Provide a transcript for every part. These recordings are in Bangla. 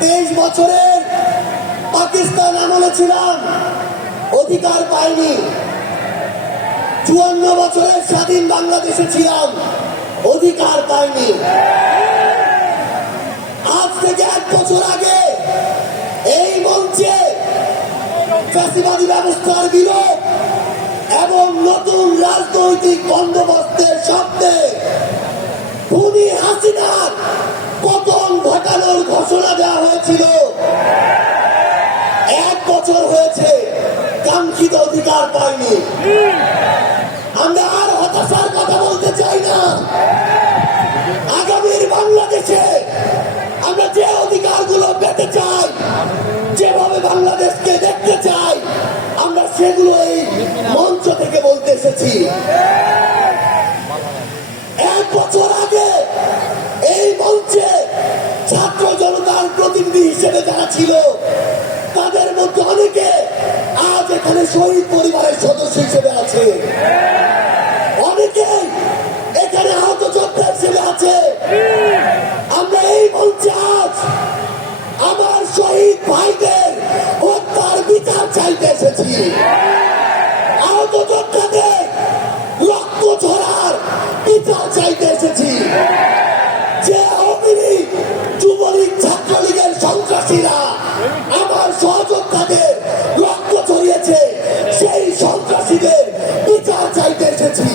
23 বছরের পাকিস্তান আমলে ছিলাম, অধিকার পাইনি। 54 বছরের স্বাধীন বাংলাদেশে ছিলাম, অধিকার পাইনি। আজ থেকে 1 বছর আগে এই মঞ্চে ফ্যাসিবাদী ব্যবস্থার বিরোধ এবং নতুন রাজনৈতিক বন্দোবস্তের শব্দে খুনি হাসিনার পতন ঘটানোর ঘোষণা দেওয়া হয়েছিল। 1 বছর হয়েছে, কাঙ্ক্ষিত অধিকার পাইনি। আমরা আর হতাশার কথা বলতে চাই না। আগামীর বাংলাদেশে আমরা যে অধিকারগুলো পেতে চাই, যেভাবে বাংলাদেশকে দেখতে চাই, আমরা সেগুলো এই মঞ্চ থেকে বলতে এসেছি। 1 বছর আগে এই মঞ্চে ছাত্র জনতার প্রতিনিধি হিসেবে যারা ছিল, তাদের মধ্যে অনেকে আজ এখানে শহীদ পরিবারের সদস্য হিসেবে আছে, অনেকেই এখানে আহত যোদ্ধা হিসেবে আছে। আমরা এই মঞ্চে আজ আমার শহীদ ভাইদের হত্যার বিচার চাইতে এসেছি। আহত যোদ্ধাদের রক্ত ঝরার বিচার চাইতে এসেছি। যে আওয়ামী লীগ, যুবলীগ, ছাত্রলীগের সন্ত্রাসীরা আমার সহযোদ্ধাদের রক্ত ঝরিয়েছে, সেই সন্ত্রাসীদের বিচার চাইতে এসেছি।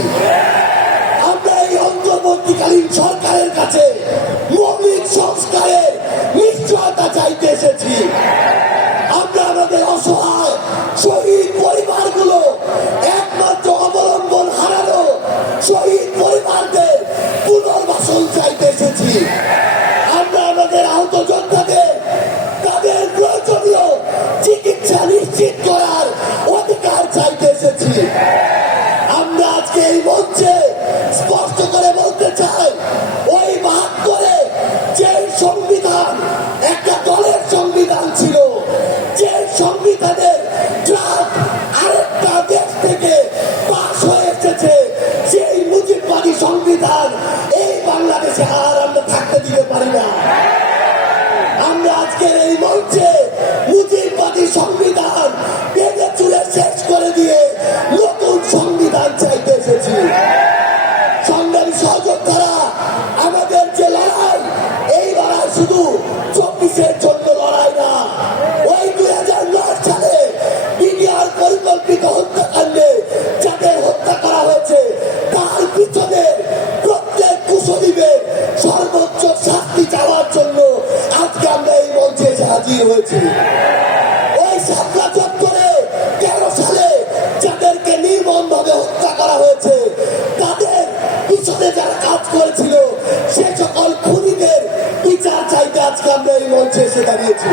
আমরা এই অন্তর্বর্তীকালীন সরকারের কাছে মৌলিক সংস্কারের নিশ্চয়তা চাইতে এসেছি। আমরা আমাদের অসহায় শহীদ পরিবারগুলো, একমাত্র অবলম্বন হারানো শহীদ পরিবারদের পুনর্বাসন চাইতে এসেছি। আমরা আমাদের আহত যোদ্ধাদের তাদের প্রয়োজনীয় চিকিৎসা নিশ্চিত করার অধিকার চাইতে এসেছি। আমরা আজকে এই মঞ্চে স্পষ্ট করে বলতে চাই, ওই 72-এ যে সংবিধান একটা দলের সংবিধান ছিল, যে সংবিধানের ড্রাফট আরেকটা দেশ থেকে পাশ হয়ে এসেছে, সেই মুজিববাদী সংবিধান এই বাংলাদেশে আর আমরা থাকতে দিতে পারি না। আমরা আজকের এই মঞ্চে মুজিববাদী সংবিধান ভেঙে চুরে শেষ করে দিয়ে নতুন সংবিধান চাইতে এসেছি। সংগ্রামী সহযোদ্ধারা, আমাদের যে লড়াই, এই লড়াই শুধু 24-এর জন্য লড়াই না। ওই 2009 সালে বিডিআর পরিকল্পিত হত্যাকাণ্ডে যাদের হত্যা করা হয়েছে, তার পিছনে প্রত্যেক কুশলীদের সর্বোচ্চ শাস্তি চাওয়ার জন্য আজকে আমরা এই মঞ্চে এসে হাজির হয়েছি। ওই শাপলা চত্বরে 13 সালে যাদেরকে নির্মমভাবে হত্যা করা হয়েছে, তাদের পিছনে যারা কাজ করেছিল, সে সকল খুনিদের বিচার চাইতে আজকে আমরা এই মঞ্চে এসে দাঁড়িয়েছি।